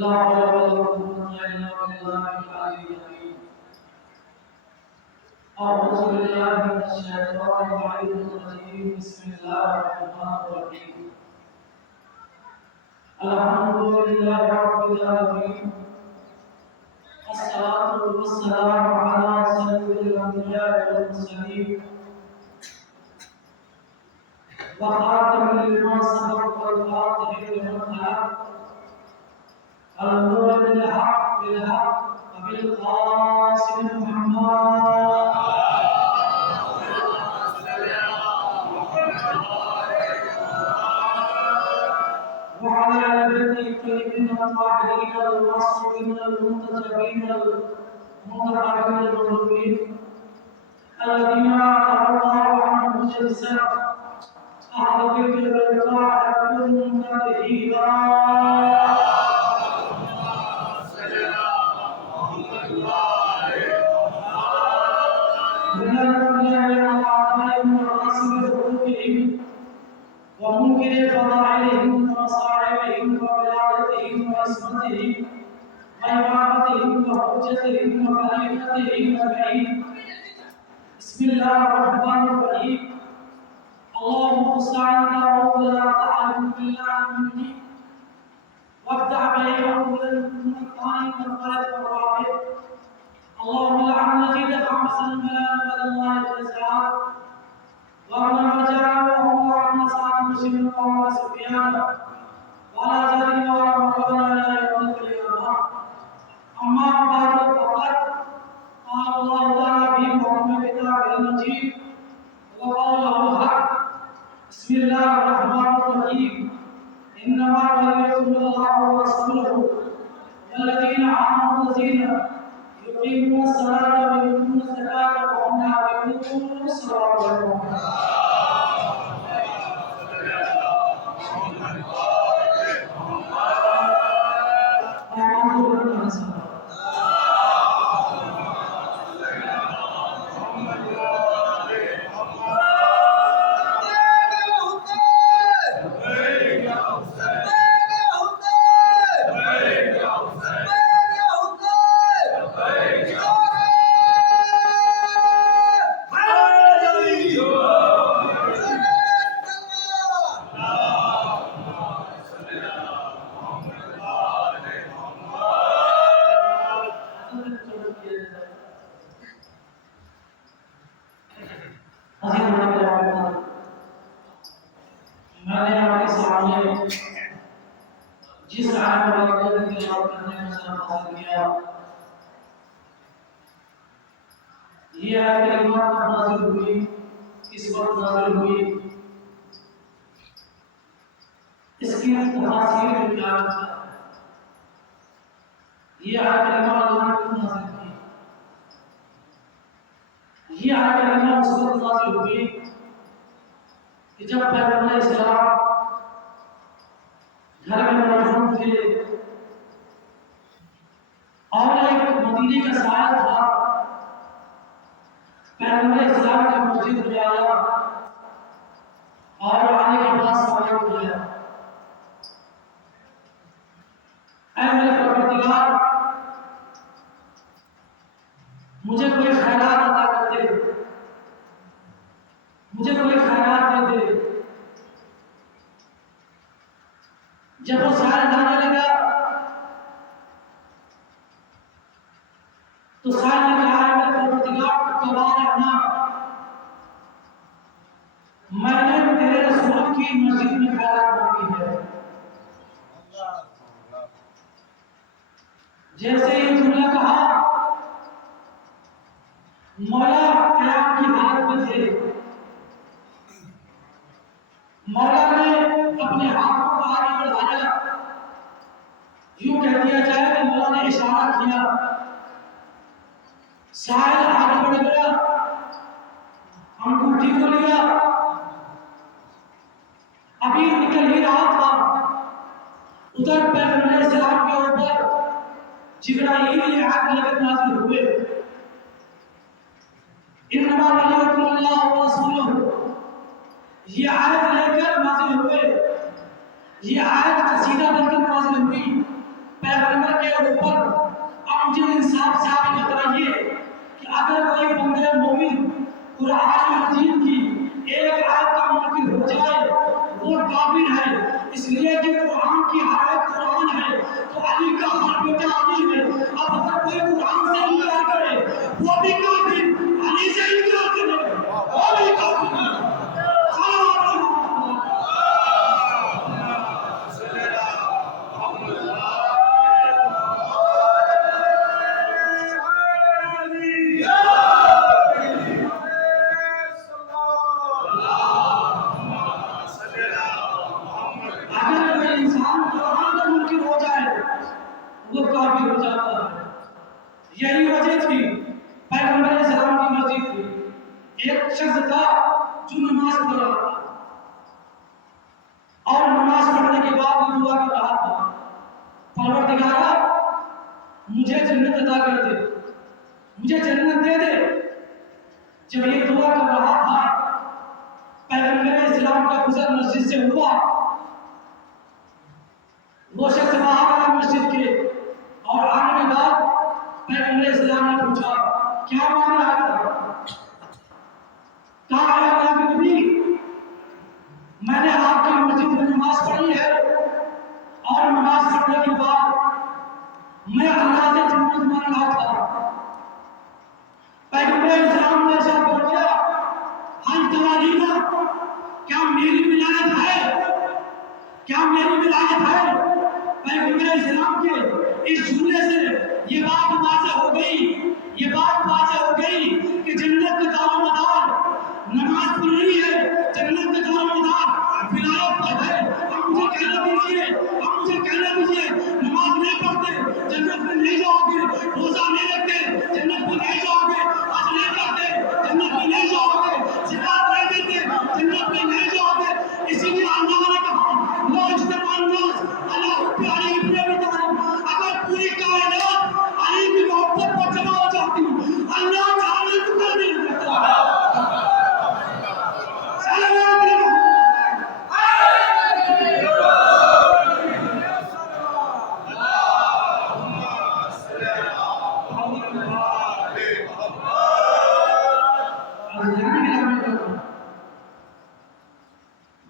لا حول ولا قوة إلا بالله العلي العظيم. أعوذ بالله من الشيطان الرجيم. بسم الله الرحمن الرحيم. الحمد لله رب العالمين. الصلاة والسلام على سيد الأنبياء والمرسلين وخاتم لما سبق والفاتح لمن خلق المولد بالحق وبالقاسم محمد وعلى آله الطيبين الطاهرين المعصومين المنتجبين المطهرين المغلوبين الذين أعطى الله عنهم جزاء أهل ذكر والطاعة المنتهين. من الأولياء وأعدائهم وراسل حقوقهم ومنكر فضائلهم ومصائبهم وبلادتهم وعصمتهم وإمامتهم وحجتهم وخليفتهم أجمعين. بسم الله الرحمن الرحيم. اللهم استعنا ولا تعلم بالله مني وابدع بينهم من الثاني والثالث والرابع. اللهم لعن الذي دفع مثلا ولا الله جزاء وأنا رجاء وهو صاحب مسلم وهو سفيان ولا زال وربنا لا يوم القيامة. أما بعد فقد قال الله تعالى في محكم كتابه المجيد وقوله الحق. بسم الله الرحمن الرحيم. إنما وليكم الله ورسوله والذين آمنوا الذين يقيمون الصلاة ويؤتون الزكاة وهم راكعون. السلام عليكم. میں نے آپ کے سامنے جس آیت مبارکہ کی تلاوت کرنے کا شرف حاصل کیا یہ آیت کریمہ کب نازل ہوئی، کس وقت نازل ہوئی، اس کی تفاصیر کیا ہے، یہ آیت کریمہ اللہ نے کب نازل کی، یہ آیت کریمہ اس وقت نازل ہوئی کہ جب پیغمبر اسلام گھر میں موجود تھے اور ایک مدینے کا سایہ تھا، پیغمبر اسلام کے مسجد میں آیا اور آنے کے بعد سوال کیا، اے میرے پروردگار مجھے کوئی خیرات عطا کر دے، مجھے کوئی خیرات دے دے۔ جب وہ سائل جانے لگا تو سائل نے کہا ہے میرے پروردگار کو گواہ رکھنا میں نے تیرے رسول کی مسجد میں خیرات مانگی ہے۔ جیسے یہ جملہ کہا مولا قیام کی حالت میں تھے، مولا نے اپنے ہاتھوں کو آگے بڑھایا، یوں کہہ دیا جائے کہ مولا نے اشارہ کیا، سائل آگے بڑھ گیا، انگوٹھی کو لیا، ابھی نکل ہی رہا تھا، ادھر پیغمبر اسلام کے اوپر جبرائیل آیت لگت نازل ہوئے، انما ولیکم اللہ ورسولہ، یہ آیت لے کر نازل ہوئے، یہ آیت قصیدہ بن کر نازل ہوئی، پیغمبر اب مجھے انصاف سے آپ بتائیے کہ اگر کوئی بندے مومن قرآن مجید کی ایک آیت کا منکر ہو جائے وہ کافر ہے، اس لیے کہ قرآن کی ہر آیت قرآن ہے تو علی کا ہر بیٹا علی ہے۔ اب اگر کوئی قرآن سے انکار کرے وہ بھی کافر، علی سے انکار کرے وہ بھی کافر ہے۔ یہی وجہ تھی پیغمبر علیہ السلام کی مسجد تھی، ایک شخص تھا جو نماز پڑھ رہا تھا اور نماز پڑھنے کے بعد وہ دعا کر رہا تھا، پروردگارا مجھے جنت عطا کر دے، مجھے جنت دے دے۔ جب یہ دعا کر رہا تھا پیغمبر علیہ السلام کا گزر مسجد سے ہوا، وہ شخص باہر آیا مسجد کے اور آنے کے بعد پیغمبر علیہ السلام نے پوچھا کیا مانگ رہا تھا؟ کہا اے اللہ کے نبی میں نے آپ کی مسجد میں نماز پڑھی ہے اور نماز پڑھنے کے بعد میں اللہ سے جنت مانگ رہا تھا۔ پیغمبر علیہ السلام نے ارشاد فرمایا ہل توارینا کیا میری ولایت ہے؟ کیا میری ولایت ہے؟ پیغمبر علیہ السلام کے اس جملے سے یہ بات واضح ہو گئی، یہ بات واضح ہو گئی کہ جنت کا دار و مدار نماز پر نہیں ہے، جنت کا دار و مدار ولایت پر ہے۔ اب مجھے کہنا دیجیے نماز نہیں پڑھتے جنت میں نہیں جاؤ گے، روزہ نہیں رکھتے جنت میں نہیں جاؤ گے، حج نہیں کرتے جنت میں نہیں جاؤ گے، زکات نہیں دیتے جنت میں نہیں جاؤ گے۔ اسی لیے اللہ نے کہا لا اجتمع الناس علی حب علی بن ابی طالب، اگر پوری کائنات علی کی محبت پر جمع ہو جاتی اللہ تعالی کو کر نہیں دیتا۔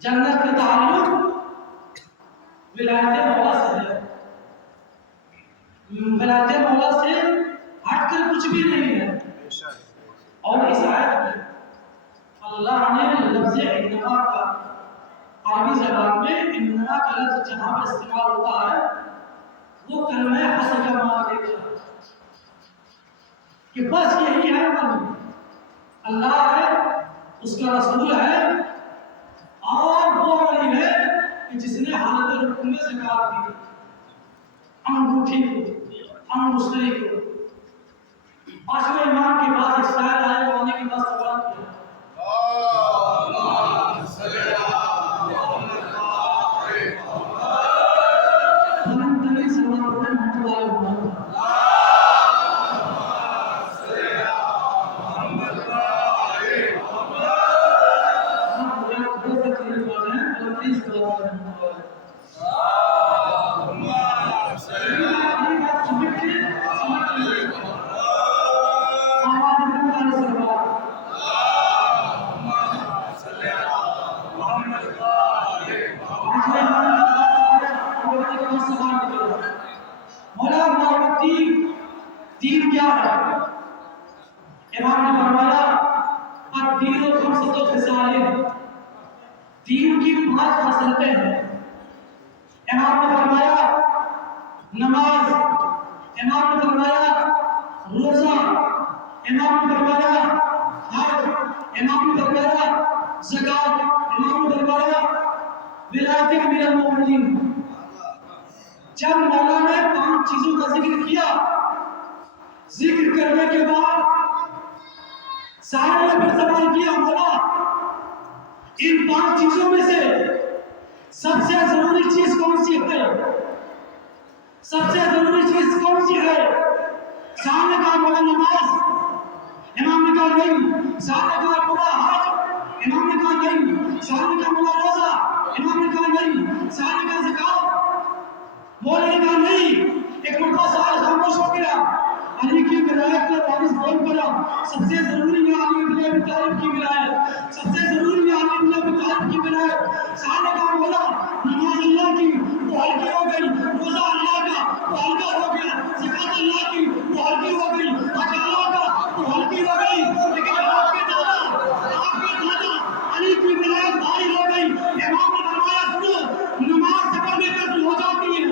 جنت کا تعلق ولایت مولا سے ہے، ولایت مولا سے ہٹ کر کچھ بھی نہیں ہے۔ اور اس آیت میں اللہ نے لفظ انما کا عربی زبان میں انما کا لفظ جہاں پر استعمال ہوتا ہے وہ کلمہ حسن کا معنی دیتا ہے کہ بس یہی ہے من، اللہ ہے، اس کا رسول ہے اور وہ ولی ہے کہ جس نے حالت رکوع میں زکات دی، انگوٹھی کو، انگشتری کو۔ پانچویں امام کے بعد ایک شاعر آئے وہ آنے کے بعد سوال کیا دین کیا ہے؟ امام نے فرمایا الدین خمسۃ خصال، دین کی 5 خصلتیں ہیں۔ امام نے فرمایا نماز، امام نے فرمایا روزہ، امام نے فرمایا حج، امام نے فرمایا زکات، امام نے فرمایا ولایت امیر المومنین۔ جب مولا نے 5 چیزوں کا ذکر کیا، ذکر کرنے کے بعد سارے نے پھر سوال کیا مولا ان 5 چیزوں میں سے سب سے ضروری چیز کون سی ہے؟ سب سے ضروری چیز کون سی ہے؟ صاحب نے کہا مولا نماز، امام نے کہا نہیں۔ صاحب نے کہا مولا حج، امام نے کہا نہیں۔ صاحب نے کہا مولا روزہ، امام نے کہا نہیں۔ صاحب نے کہا زکات، مولا نے کہا نہیں۔ ایک مرتبہ سارا خاموش ہو گیا، سب سے ضروری ہے علی بن ابی طالب کی ولایت، سب سے ضروری ہے علی بن ابی طالب کی ولایت۔ صحابہ کا بولا نماز اللہ کی وہ ہلکی ہو گئی، روزہ اللہ کا وہ ہلکا ہو گیا، زکات اللہ کی وہ ہلکی ہو گئی، حج اللہ کا وہ ہلکی ہو گئی، لیکن آپ کے دادا علی کی ولایت بھاری ہو گئی۔ امام نے فرمایا سنو، نماز سفر میں قبول ہو جاتی ہے،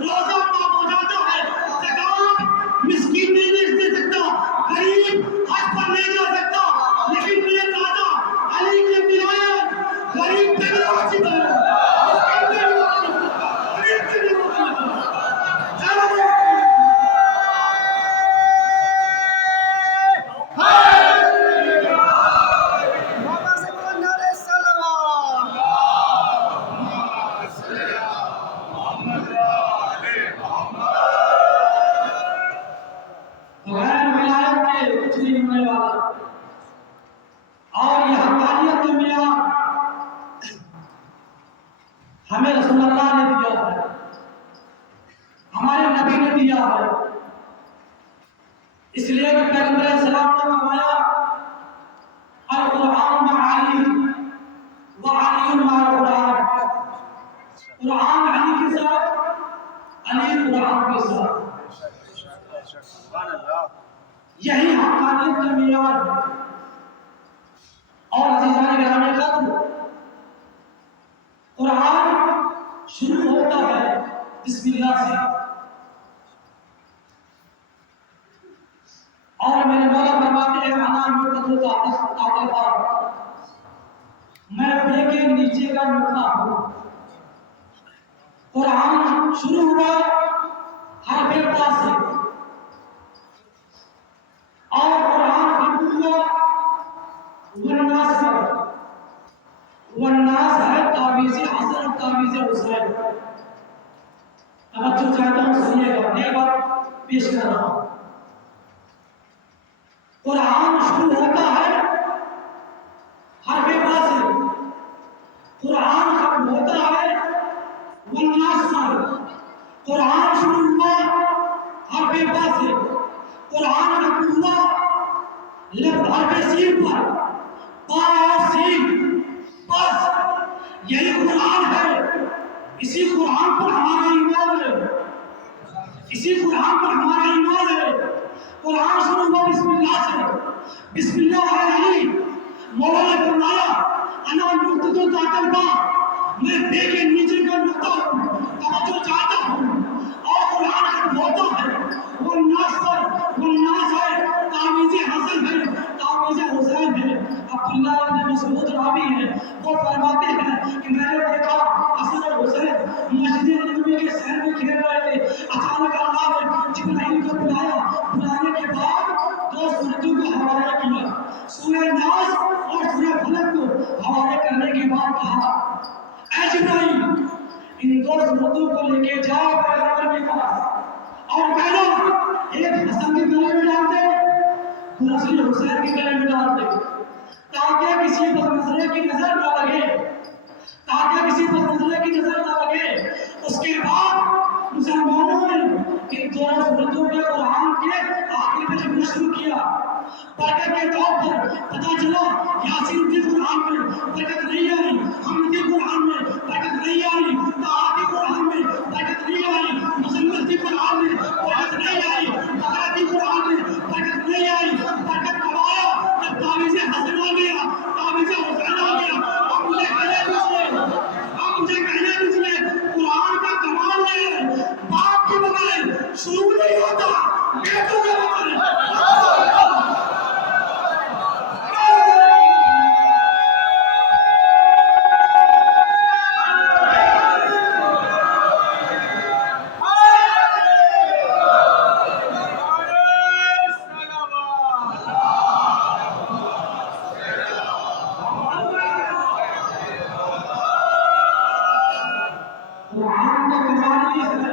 روزہ معاف ہو جاتا ہے، زکات مسکین نہیں دے سکتا، غریب حج پر نہیں جا سکتا، لیکن میرے دادا علی کی ولایت غریب پہ بھی واجب ہے، مسکین پہ بھی واجب ہے، غریب پہ بھی واجب ہے۔ غیر ولایت کے کچھ نہیں ہونے والا، اور یہ حقانیت کا معیار ہمیں رسول اللہ نے دیا ہے، ہمارے نبی نے دیا ہے، اس لیے کہ پیغمبر علیہ السلام نے فرمایا القرآن مع علی وعلی مع القرآن، قرآن علی کے ساتھ، علی قرآن کے ساتھ، یہی حقانیت کا معیار ہے۔ اور عزیزان گرامی قدر، قرآن شروع ہوتا ہے بسم اللہ سے، اور میرے مولا فرماتے ہیں انام مرتضی طاقتور، میں بے کے نیچے کا نقطہ ہوں۔ قرآن شروع ہوا حرف با سے، اور قرآن ختم ہوا والناس پر۔ والناس ہے تعویذ حسن اور تعویذ حسین۔ توجہ چاہتا ہوں سنیے گا، ایک بات پیش کر رہا ہوں۔ قرآن شروع ہوتا ہے حرف با سے، قرآن ختم ہوتا ہے والناس پر۔ قرآن شروع ہوا حرف با سے، قرآن ختم ہوا حرف سین پر، با سین، بس یہی قرآن ہے۔ اسی قرآن پر ہمارا ایمان ہے، اسی قرآن پر ہمارا ایمان ہے۔ قرآن شروع ہوا بسم اللہ سے، بسم اللہ علی، مولا نے فرمایا انا مرتضی طاقتور، میں بے کے نیچے کا نقطہ ہوں، توجہ چاہتا ہوں۔ اور قرآن ختم ہوتا ہے والناس پر، والناس ہے تعویذ حسن ہے، تعویذ حسین ہے۔ عبداللہ ابن مسعود راوی ہے، وہ فرماتے ہیں کہ میں نے دیکھا حسن اور حسین مسجد نبوی کے صحن میں کھیل رہے تھے، اچانک اللہ نے جبرائیل کو بلایا، بلانے کے بعد دو سورتوں کو حوالہ کیا، سورہ ناس اور سورہ فلق کو حوالے کرنے کے بعد کہا اے جبرائیل ان دو سورتوں کو لے کے جاؤ پیغمبر کے پاس اور کہنا ایک حسن کے گلے میں ڈال دے، دوسری حسین کے گلے میں ڈال دے، تاکہ کسی بدنظرے کی نظر نہ لگے، تاکہ کسی بدنظرے کی نظر نہ لگے۔ اس کے بعد مسلمانوں نے ان دونوں سورتوں کے قرآن کے آخر میں جب شروع کیا، برکت کے طور پر پتہ چلا یاسین کی قرآن میں برکت نہیں آئی، حمد کی قرآن میں برکت نہیں آئی، طاعت کی قرآن میں برکت نہیں آئی، مزمل کی قرآن میں برکت نہیں آئی، بقرہ کی قرآن میں برکت نہیں آئی۔ برکت کب آیا؟ جب تعویذ حسن آ گیا، تعویذ حسین آ گیا۔ اب مجھے کہنے دیجیے قرآن کا کمال نہیں ہے باپ کے بغیر شروع نہیں ہوتا، بیٹوں کے بغیر۔ قرآن کا کمال یہ ہے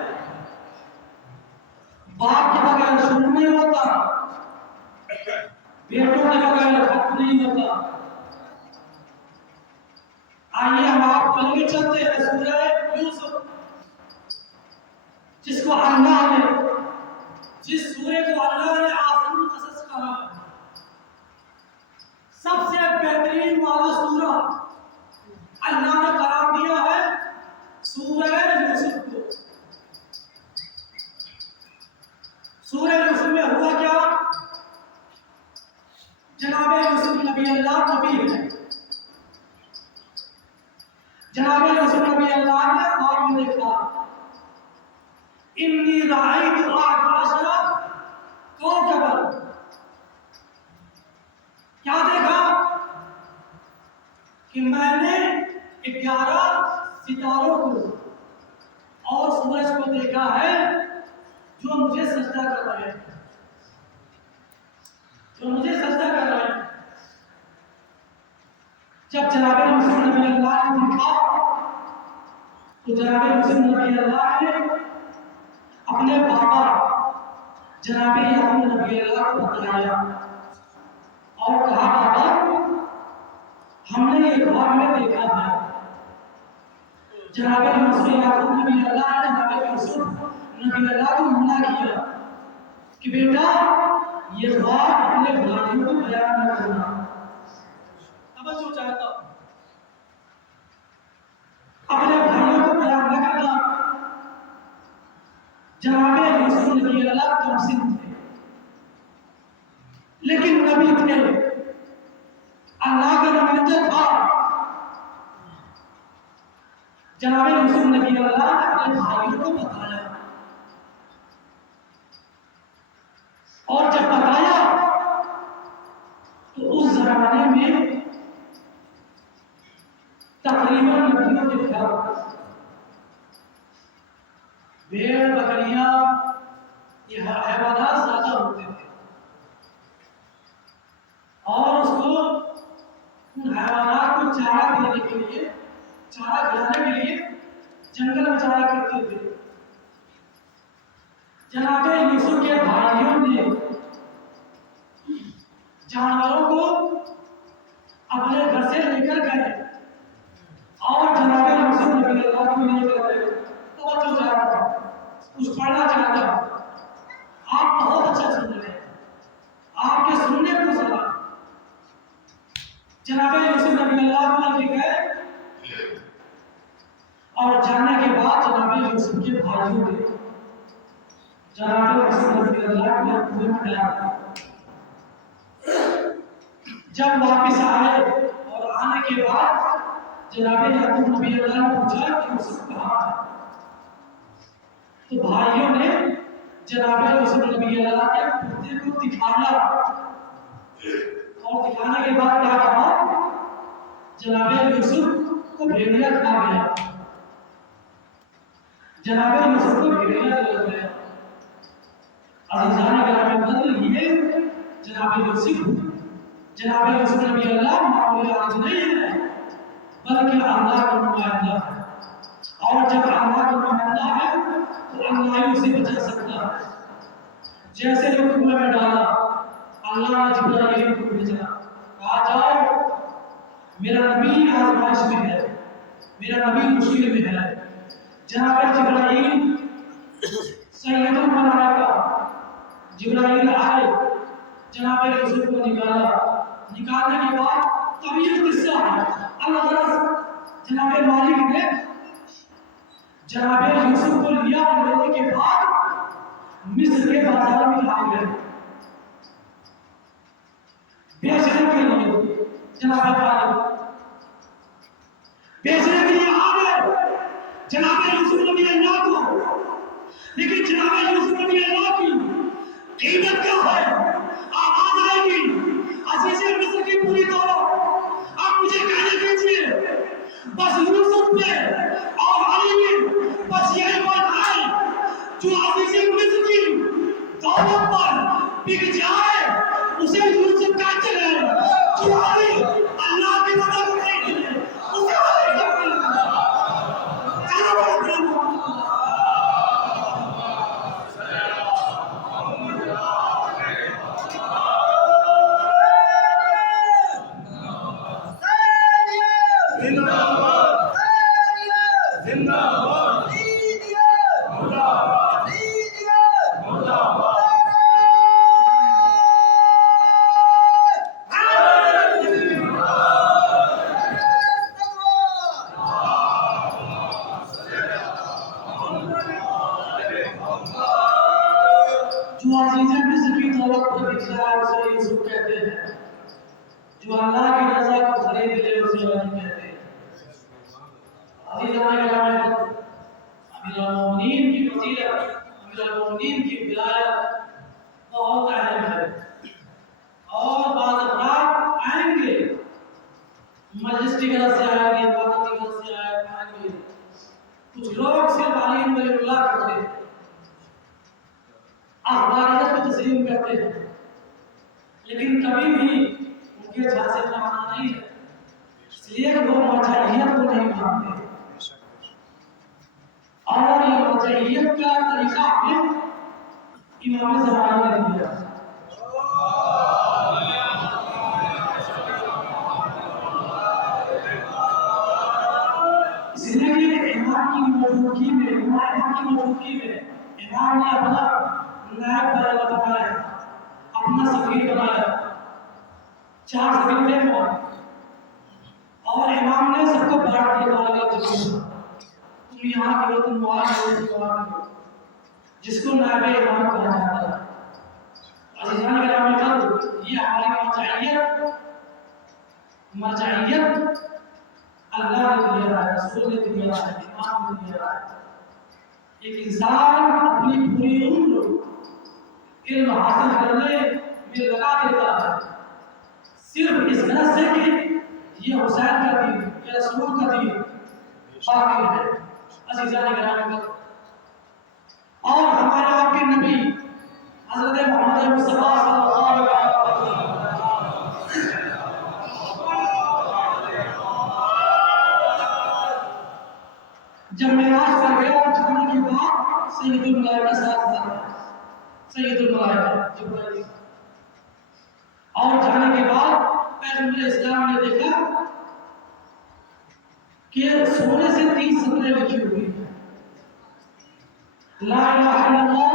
باپ کے بغیر شروع نہیں ہوتا، بیٹوں کے بغیر ختم نہیں ہوتا۔ آئیے ہم آپ پڑھ کے چلتے ہیں سورہ یوسف، جس کو اللہ نے، جس سورے کو اللہ نے آخری القصص کہا ہے، بہترین والا سورہ اللہ نے قرار دیا ہے سورہ یوسف کو. سورہ یوسف میں ہوا کیا؟ جناب یوسف نبی اللہ نبی ہے. جناب یوسف نبی اللہ نے خواب میں دیکھا انی رأیت 12 کوكبا. کیا دیکھا؟ کہ میں نے 11 ستاروں کو اور سورج کو دیکھا ہے جو مجھے سجدہ کر رہے ہیں. جب جناب یوسف نبی اللہ نے دیکھا تو جناب یوسف نبی اللہ نے اپنے بابا جناب یعقوب نبی اللہ کو بتایا اور کہا بابا ہم نے یہ خواب میں دیکھا ہے. جناب یوسف یعقوب نبی اللہ نے جناب یوسف نبی اللہ کو منع کیا کہ بیٹا یہ خواب اپنے بھائیوں کو بیان نہ کرنا. توجہ چاہتا ہوں اپنے بھائیوں کو بیان نہ کرنا. جناب یوسف نبی اللہ کم سن تھے لیکن نبی تھے, اللہ کا نمائندہ تھا. جناب یوسف نبی اللہ نے اپنے بھائیوں کو بتایا اور جب بتایا تو اس زمانے میں تقریباً نبیوں کے گھر بھیڑ بکریاں یہ حیوانات زیادہ ہوتے تھے اور اس کو ان حیوانات کو چارہ دینے کے لیے, چارہ کھلانے کے لیے جنگل میں چارہ کرتے تھے. جناب یوسف کے بھائیوں نے جانوروں کو اپنے گھر سے لے کر گئے اور جناب یوسف نبی اللہ کو لے کر گئے. توجہ چاہتا ہوں, کچھ پڑھنا چاہتا ہوں. آپ بہت اچھا سن رہے ہیں, آپ کے سننے کو سنا. جناب یوسف نبی اللہ کو لے گئے اور جانے کے بعد جناب یوسف کے بھائیوں نے جناب یوسف نبی اللہ کو پورے ملایا. جب واپس آئے اور آنے کے بعد جناب یعقوب نبی اللہ نے پوچھا کہ یوسف کہاں ہے؟ تو بھائیوں نے جناب یوسف نبی اللہ کے پوتے کو دکھایا اور دکھانے کے بعد کیا کہا؟ جناب یوسف کو بھیڑیا کھا گیا. جناب یوسف کو بھیڑیا کھا گیا. عزیزان گرامی بدل یہ جناب یوسف نبی اللہ معمولی آج نہیں ہے بلکہ اللہ کا نمائندہ ہے. اور جب اللہ کا نمائندہ ہے تو اللہ ہی اسے بچا سکتا ہے. جیسے جو کنویں میں ڈالا اللہ نے جبرائیل کو بھیجا, کہا جاؤ میرا نبی آزمائش میں ہے, میرا نبی مشکل میں ہے. جناب جبرائیل سید الملائکہ جبرائیل آئے, جناب یوسف کو نکالنے کے بعد طبیعت قصہ ہے. اللہ تعالیٰ جناب مالک نے جناب یوسف کو لیا اور لینے کے بعد مصر کے بازار میں آ گئے بیچنے کے لیے. جناب مالک بیچنے کے لیے آ گئے جناب یوسف نبی اللہ کو. لیکن جناب یوسف نبی اللہ کی قیمت کیا ہے؟ آواز آئے گی عزیز مصر کی پوری دولت آپ مجھے کہنے دیجیے بس یوسف پہ اور علی میں بس یہی بات ہے جو عزیز مصر کی دولت پر بک جائے اسے یوسف کہتے ہیں. جو علی اللہ کی مدد نہیں ہے اسے علی کہتے ہیں. جو عزیز مصر کی دولت پر نکلا ہے اسے یوسف کہتے ہیں، جو اللہ کی رضا کو خرید لے اسے غنی کہتے ہیں۔ عزیزان گرامی، امیر المومنین کی فضیلت، امیر المومنین کی ولایت بہت اہم ہے، اور بعض افراد آئیں گے مجلس کی غرض سے آئیں گے، عبادت کی غرض سے آئیں گے، کچھ لوگ صرف علی ولی اللہ کرتے ہیں، اخباریت کو تسلیم کرتے ہیں، لیکن کبھی بھی ان کے جھانسے کا معنی نہیں ہے، اس لیے کہ وہ مرجعیت کو نہیں مانتے، اور یہ مرجعیت کا طریقہ ہمیں امام زمانہ نے دیا۔ اس لیے کہ امام کی موجودگی میں امام نے اپنا نائب بنایا، اپنا سفیر بنایا، 4 سفیر تھے اور امام نے سب کو بانٹ دیا الگ الگ، تم یہاں کے ہو، تم وہاں کے ہو، جس کو نائب امام کہا جاتا ہے۔ عزیزان گرامی، یہ ہماری مرجعیت اللہ نے دیا ہے، رسول نے دیا ہے، امام نے دیا ہے۔ ایک انسان اپنی پوری عمر علم حاصل کرنے میں لگا دیتا ہے، صرف اس غرض سے کہ یہ حسین کا دین، یہ رسول کا دین باقی ہے۔ عزیزان گرامی، اور ہمارے آپ کے نبی حضرت محمد مصطفیٰ صلی اللہ علیہ وسلم جب معراج پر گیا جانے کے بعد سید الملائکہ ساتھ تھا، سید الملائکہ جبرائیل، اور جانے کے بعد پیغمبر اسلام نے دیکھا کہ سونے سے 3 سطریں لکھی ہوئی ہیں، لا الہ الا اللہ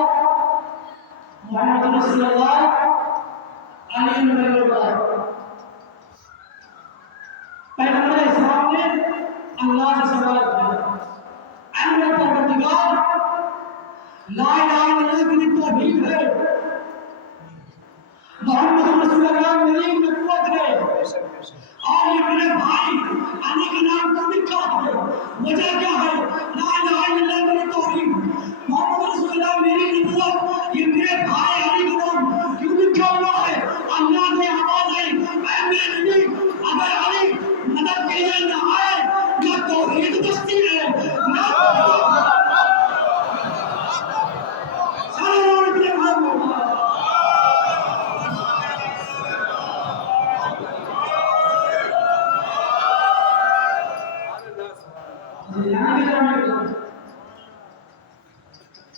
محمد رسول اللہ علی ولی اللہ۔ پیغمبر اسلام نے اللہ سے سوال کیا، اے میرے پروردگار، لا الہ الا اللہ کی توحید ہے، محمد رسول اللہ میری نبوت ہے، اور یہ میرے بھائی علی کے نام کو لکھا ہے، وجہ کیا ہے؟ لا الہ الا اللہ میری توحید، محمد رسول اللہ میری نبوت، یہ میرے بھائی علی کا نام کیوں لکھا ہوا ہے؟ اللہ نے آواز آئی، اے میرے نبی، اگر علی مدد کے لیے نہ آئے نہ توحید بستی ہے، نہ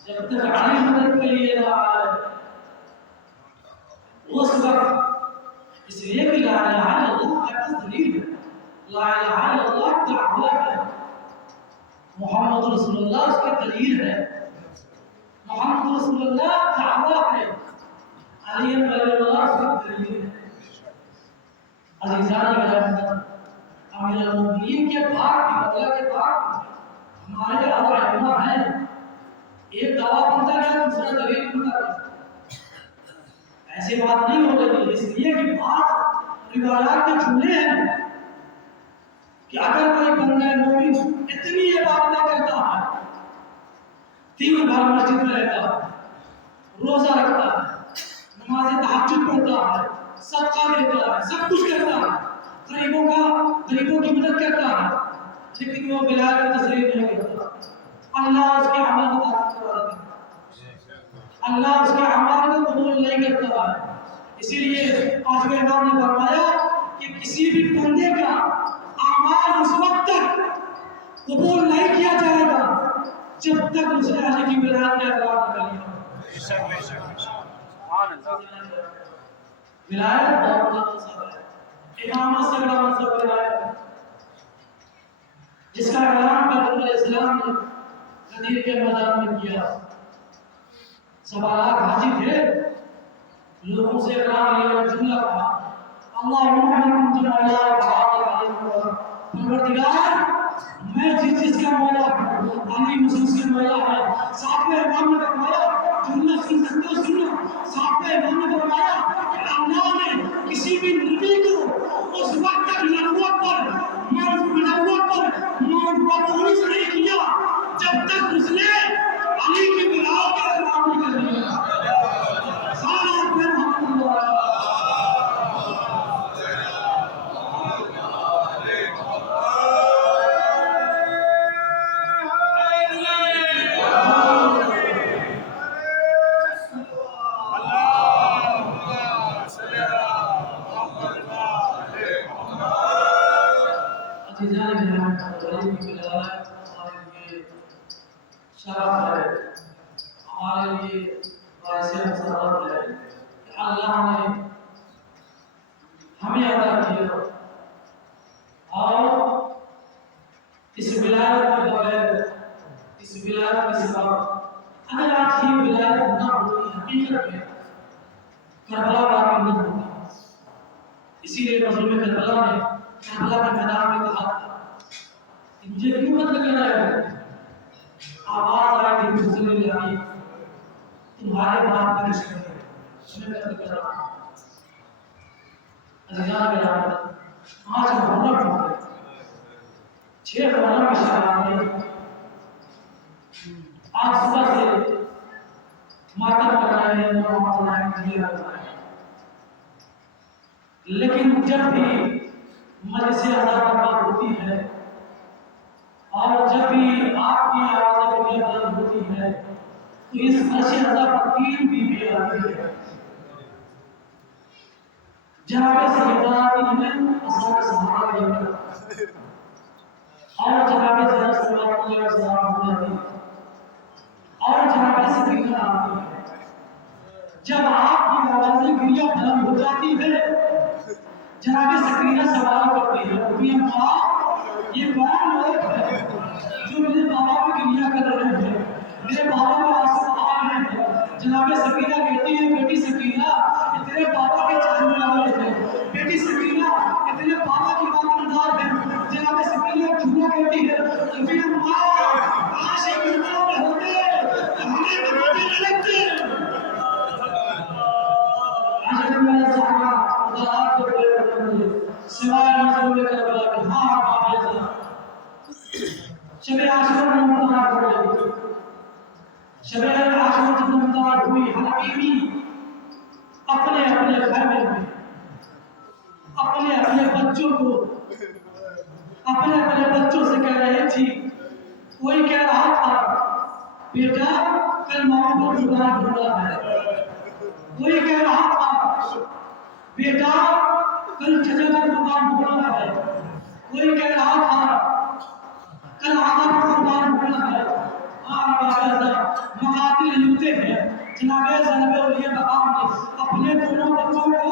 جب تک علی مدد کے لیے نہ آئے اس وقت، اس لیے کہ لا الہ الا اللہ کا دلیل ہے، لا الہ الا اللہ دعویٰ ہے، محمد رسول اللہ اس کی دلیل ہے، محمد رسول اللہ دعویٰ ہے، علی ولی اللہ اس کی دلیل ہے۔ عزیزان گرامی، امیر المومنین کے بعد بھی، اللہ کے بعد بھی ہمارے ائمہ ہیں، ایک دعویٰ بنتا ہے دوسرا دلیل بنتا ہے، ایسی بات نہیں ہو رہی، اس لیے کہ بعض روایات کے جملے ہیں کہ اگر کوئی بندہ مومن اتنی عبادت کرتا ہے، 3 بار مسجد میں رہتا ہے، روزہ رکھتا ہے، نماز تہجد پڑھتا ہے، صدقہ دیتا ہے، سب کچھ کرتا ہے، غریبوں کی مدد کرتا ہے، لیکن وہ بلال کو تسلیم نہیں کرتا، اللہ اس کے عمل کو قبول اللہ اس کے اعمال کو قبول نہیں کرتا ہے۔ اسی لیے پانچویں امام نے فرمایا کہ کسی بھی بندے کا اعمال اس وقت تک قبول نہیں کیا جائے گا جب تک اس نے علی کی ولایت کا اقرار نہ کر لیا۔ ولایت بہت بڑا منصب ہے، امامت سے بڑا منصب ولایت ہے، جس کا اعلان پیغمبر اسلام نے غدیر کے میدان میں کیا۔ 7 لاکھ حاجی تھے، لوگوں سے اقرار لیا، جملہ کہا، اللہم انت مولا پروردگار، میں جس کا مولا ہوں، علی مسلم کا مولا ہے۔ 7ویں امام نے فرمایا، جملہ سن سکتے ہو، سنو، اور ایسے مسئلات ہے کہ اللہ نے ہمیں عطا کیا اور اس ولایت کے بغیر اس ولایت کے سوا اگر آج یہ ولایت نہ ہوتی حقیقت میں کربلا واقع نہیں ہوتا. اسی لیے مظلوم کربلا نے کربلا کے میدان میں کہا کہ مجھے کیوں قتل کر رہے ہو؟ آواز آئی تھی مجھے لگی تمہارے باپ کا رشتہ ہے تمہیں قتل کر رہا ہوں. عزیزان میرا آج محرم ہو گئے 6 محرم کی شراب میں آج صبح سے ماتم کر رہے ہیں نماز پڑھ رہے ہیں دیا کر رہے ہیں. لیکن جب بھی مجلس اذان پر بات ہوتی ہے اور جب بھی آپ کی آواز دنیا بلند ہوتی ہے تو اس مجلس اذان پر 3 بیوی آتی ہے. جناب سیدات انہیں اصحاب صحابہ یمن اور جناب زینب صلی اللہ علیہ وسلم اور جناب سکینہ آتی ہے. جب آپ کی آواز گریا بلند ہو جاتی ہے جناب سکینہ سوال کرتی ہے کہ ماں یہ کون لوگ ہیں جو میرے بابا پہ گریا کر رہے ہیں میرے بابا میں آنسو آ رہے ہیں. جناب سکینہ کہتی ہے بیٹی سکینہ یہ تیرے بابا کے چاہنے والے ہیں. بیٹی سکینہ یہ تیرے بابا کی وفادار ہیں. جناب سکینہ کیوں کہتی ہے کہ ماں عاشق کربلا میں ہوتے ہمیں تو پتہ نہیں لگتے. عاشق میرا صحابہ خدا کو بولے سوائے مظلوم کربلا کے ہاں باپ جیسا شب عاشور میں مقرر ہوئے. شب عاشور جب مقرر ہوئی ہر بیوی اپنے اپنے گھر میں اپنے اپنے بچوں کو اپنے اپنے بچوں سے کہہ رہی تھی. کوئی کہہ رہا تھا بیٹا کل ماما پر زبان ڈھونڈا ہے. کوئی کہہ رہا تھا بیٹا کل چچا پر زبان ڈھونڈا ہے. کوئی کہہ رہا تھا کل آقا پر زبان ڈھونڈا ہے. مقاتل لکھتے ہیں جناب زینب اولیاء مقام نے اپنے دونوں بچوں کو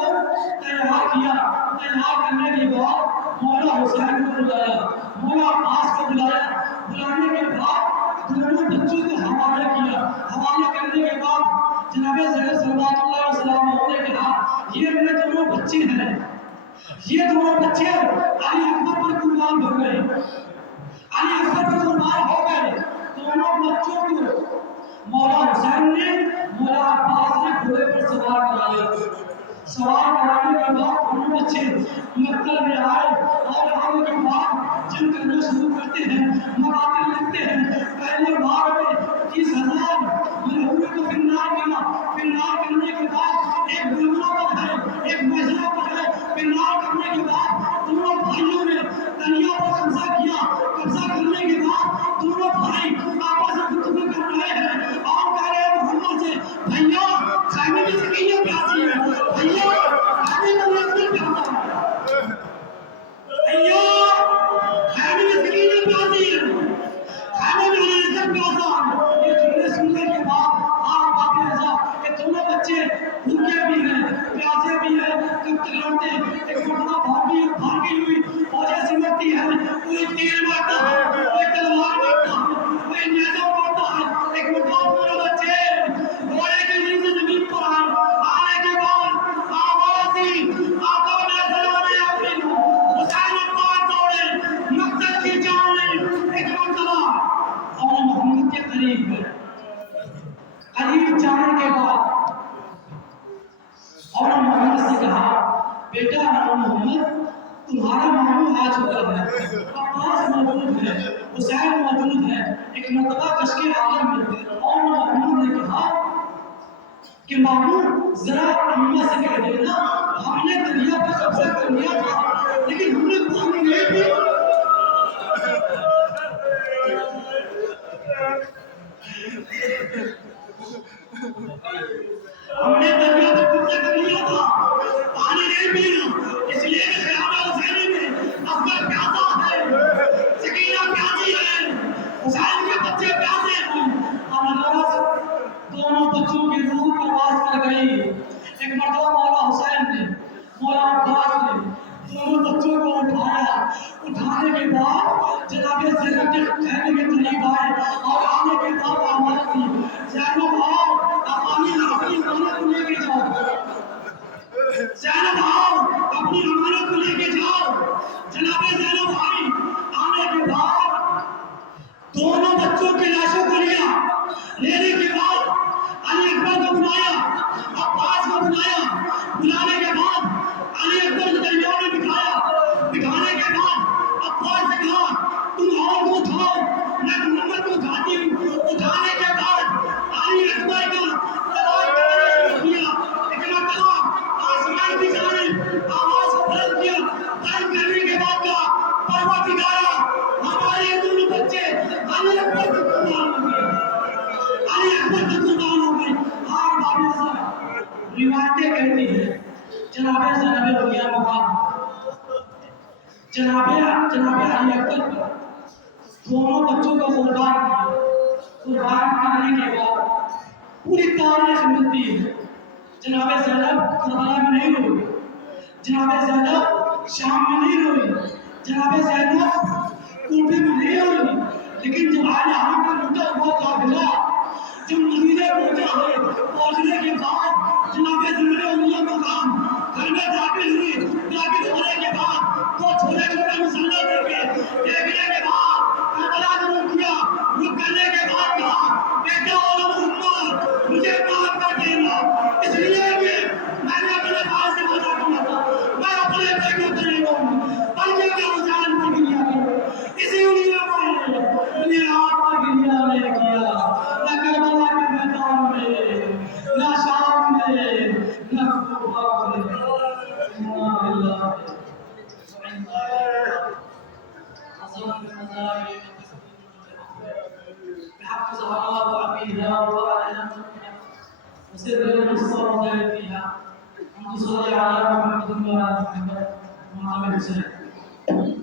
تیار کیا. تیار کرنے کے بعد مولا حسین کو بلایا مولا عباس کو بلایا. بلانے کے بعد دونوں بچوں کو حوالے کیا. حوالے کرنے کے بعد جناب زینب صلوات اللہ علیہ وسلم نے کہا یہ میرے دونوں بچے ہیں یہ دونوں بچے علی اکبر پر قربان ہو گئے علی اکبر پر قربان ہو گئے. دونوں بچوں کو مولا حسین نے مولا عباس نے گھوڑے پر سوار کرایا. سوار کرانے کے بعد دونوں بچے مکتب میں آئے اور آنے کے بعد جنگ کرنا شروع کرتے ہیں. مقاتل لکھتے ہیں پہلے بار میں 30,000 مرحوم کو فنار کیا. فنار کرنے کے بعد ایک گلگلہ پر ہے ایک محلہ پر ہے. فنار کرنے کے بعد دونوں بھائیوں نے دریا پر قبضہ کیا. قبضہ کرنے کے بعد دونوں بھائی آپس میں گفتگو کر رہے ہیں اور کہہ رہے ہیں محمد سے بھیا خیمے میں سکینہ پیاسی ہے بھیا خیمے میں سکینہ پیاسی ہے بھیا خیمے میں سکینہ پیاسی ہے خیمے میں عزت پیاسا ہے. یہ جملے سننے کے بعد آپ باپ ایسا کہ دونوں بچے بھوکے بھی ہیں پیاسے بھی ہیں کب تک لڑتے. ایک مرتبہ بھاگی ہوئی فوجیں سمٹتی ہے. کوئی تیر مارتا ہے کوئی تلوار مارتا ہے کوئی نیزہ مارتا ہے. ایک مرتبہ دونوں بچے گھوڑے کے نیچے زمین پر آنے کے بعد آواز دی آقا علیہ السلام نے اپنی حسین عباس دوڑے مقصد کی جان لی. ایک مرتبہ اور محمد کے قریب ہے قریب جانے کے بعد اور محمد سے کہا بیٹا محمد تمہارا ماموں آ چکا ہے عباس موجود ہے حسین موجود ہے. ایک مرتبہ کشک عالم میں اور محمد نے کہا کہ ماموں ذرا اماں سے کہہ دینا ہم نے دریا پر قبضہ کر لیا تھا لیکن ہم نے پانی نہیں پی. ہم نے دریا پر قبضہ کر لیا تھا پانی نہیں پینا اس لیے کہ خیال حسینی میں اکبر پیاسا ہے سکینہ پیاسی ہے حسین کے بچے پیاسے ہیں. اور اللہ دونوں بچوں کی روح پر ایک مرتبہ مولا حسین نے مولا عباس نے دونوں بچوں کو اٹھایا. اٹھانے کے بعد جناب زینب کے کہنے کے قریب آئے اور آنے کے بعد آواز دی, زینب آؤ, اپنی امانت کو لے کے جاؤ. زینب آؤ, اپنی امانت کو لے کے جاؤ. جناب زینب آئی. آنے کے بعد دونوں بچوں کی لاشوں کو لیا. لینے کے بعد علی اکبر کو بلایا, عباس کو بلایا. بلانے کے بعد علی اکبر کو درمیان میں بٹھایا. بٹھانے کے بعد عباس سے کہا تم اور کو اٹھاؤ, میں محمد کو اٹھاتی ہوں. اٹھانے کے بعد علی اکبر کا کیا ایک مرتبہ آسمان کی جانب آواز کو بلند کیا. بلند کرنے کے بعد کہا پروردگارا ہمارے دونوں بچے علی اکبر کو قربان ہو گئے, علی اکبر کو قربان ہو گئے. ہاں بابا صاحب روایتیں کہتی ہیں جناب زینب رضیہ مقام جناب علی اکبر دونوں بچوں کو قربان کیا. قربان کرنے کے بعد پوری تاریخ ملتی ہے. جناب زینب کربلا میں نہیں روئی, جناب زینب شام میں نہیں روئی, جناب زینب کوفے میں نہیں روئی. لیکن جب آج کا لوٹا ہوا قافلہ جب مدینے پہنچا ہے, پہنچنے کے بعد جناب زینب رضیہ مقام گھر میں داخل ہوئی. داخل ہونے کے بعد وہ چھوٹے چھوٹے مسلح دیکھنے کے بعد کربلا ضرور کیا. وہ کرنے کے بعد کہا بیٹا اور محمد مجھے معاف کر دینا, اس لیے کہ میں نے اپنے بھائی سے وعدہ کیا تھا میں اپنے بیٹے کو نہیں لوں بلکہ میں حسین پر گریا کروں. اسی لیے میں نے آپ پر گریا نہیں کیا, نہ کربلا کے میدان میں, نہ شام میں, نہ کوفہ میں. بحق زهراء وأبيها وآلها وسر المصطفى فيها. اللهم صل على محمد وعلى آل محمد وعلى آل محمد.